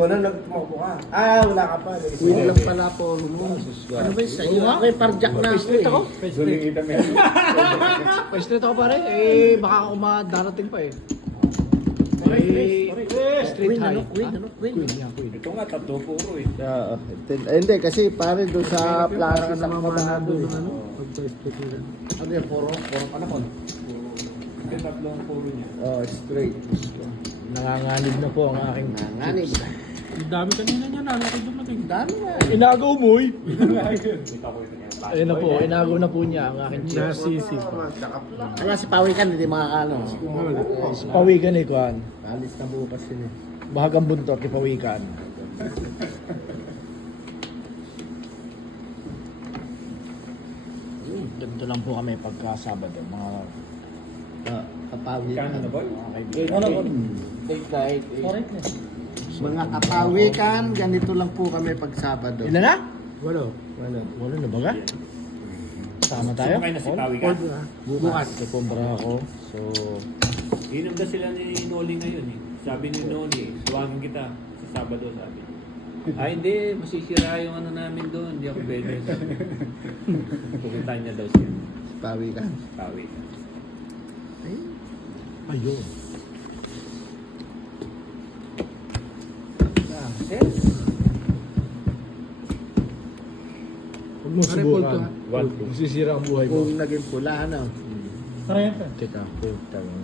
Wala nagtumakbo ka. Wala ka pa. Wala lang pala po mo. Ano ba yung sa'yo? Ako yung parjak na ako eh. Pa-street ako pare, baka ako darating pa eh. Street high. Queen. Ito nga, tatlo puro eh. Hindi, kasi pare doon sa plaza sa Kabanado eh. Ano yan? Puro panahon. Ito tatlong puro niya. Straight. Nanganganib na po ang aking Nanganib. Ang dami kanina niya na, ako dumating. Dami nga. Inagaw mo eh. Kita ko ito niya. Ayun na po, inagaw na po niya ang aking chips. Nasisi. Kaya si Pawikan hindi makakano. Pawikan eh, kuhan. Alis na bukas yun eh. Bahagang buntot, ipawikan. Ganito lang po kami pagka Sabado, mga Kapawikan. Kano na ba? Date night. Mga kapawikan, ganito lang po kami pag Sabado. Ilan na? Walo. Wala na baga? Sama tayo? Sumakay na si Pawi ka. Bukas. Kukumbra ako. So, Inom na sila ni Noli ngayon eh. Sabi ni Noli, suwagin kita sa Sabado sabi. Ay hindi, masisira yung ano namin doon. Hindi ako pwede. Pupuntahan niya daw siya. Pawikan. Pawi. ayun. Huwag mo subukan. Masisira ang buhay mo. Kung naging pula, ano? Sarayenta. Teka, puta mo.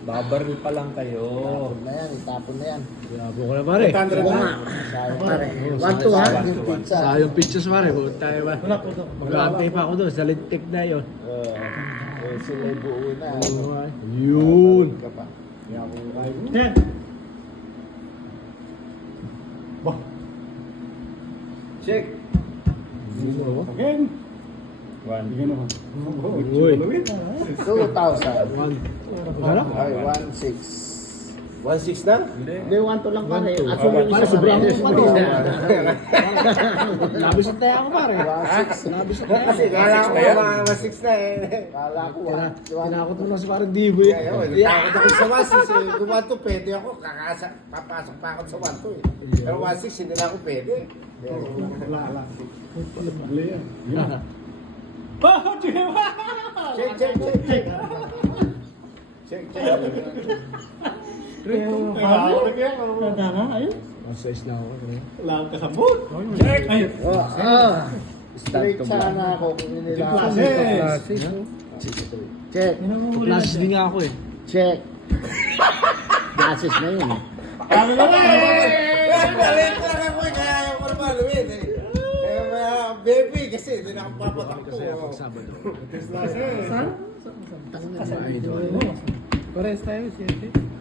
Babaril pa lang kayo. Itapon na yan, itapon na yan. Sinabi ko na pare. 800 na. Sayang pare. Oh, 1-2 ha? sayang. Yung pizza. Sayang pictures pare. Puta ba? Wala po to. Mag-aantay pa ako doon sa lintik na yun. Sila yung buo na. Yun. Ka pa. Ten. Check. Again. One. Uy. 2,000. Ano? Ay, 1,600. 1.6 na? Hindi, 1-2 lang pare. 1-2. Aso yung Pare, isa sobrang pare. pare. Nabisot na ako pare. 1,600. Nabisot na Kasi ako. kala ko na yan? mga 6 na eh. Kala ko, Tinakot mo lang sa parang dibo eh. Takot ako sa 1.6 eh. Kung 1.2 pwede ako. Papasok pa ako sa 1.2 eh. Pero 1.6 hindi na ako pwede. Oh, Jema! Check, check, check, check. Check, check. Ganda na, ayun. Ang size na ako. Wala akong kasabot. Check! Ay! Straight sana ako kung nila. Classes. Check. Classes din nga ako eh. Check. Classes na yun. Kami na ba? Galit lang ako eh. Kaya ayaw ko na maluwin eh. Baby, kasi hindi na ako papatakbo. Sabado. Saan? Idol. Pares tayo, 7.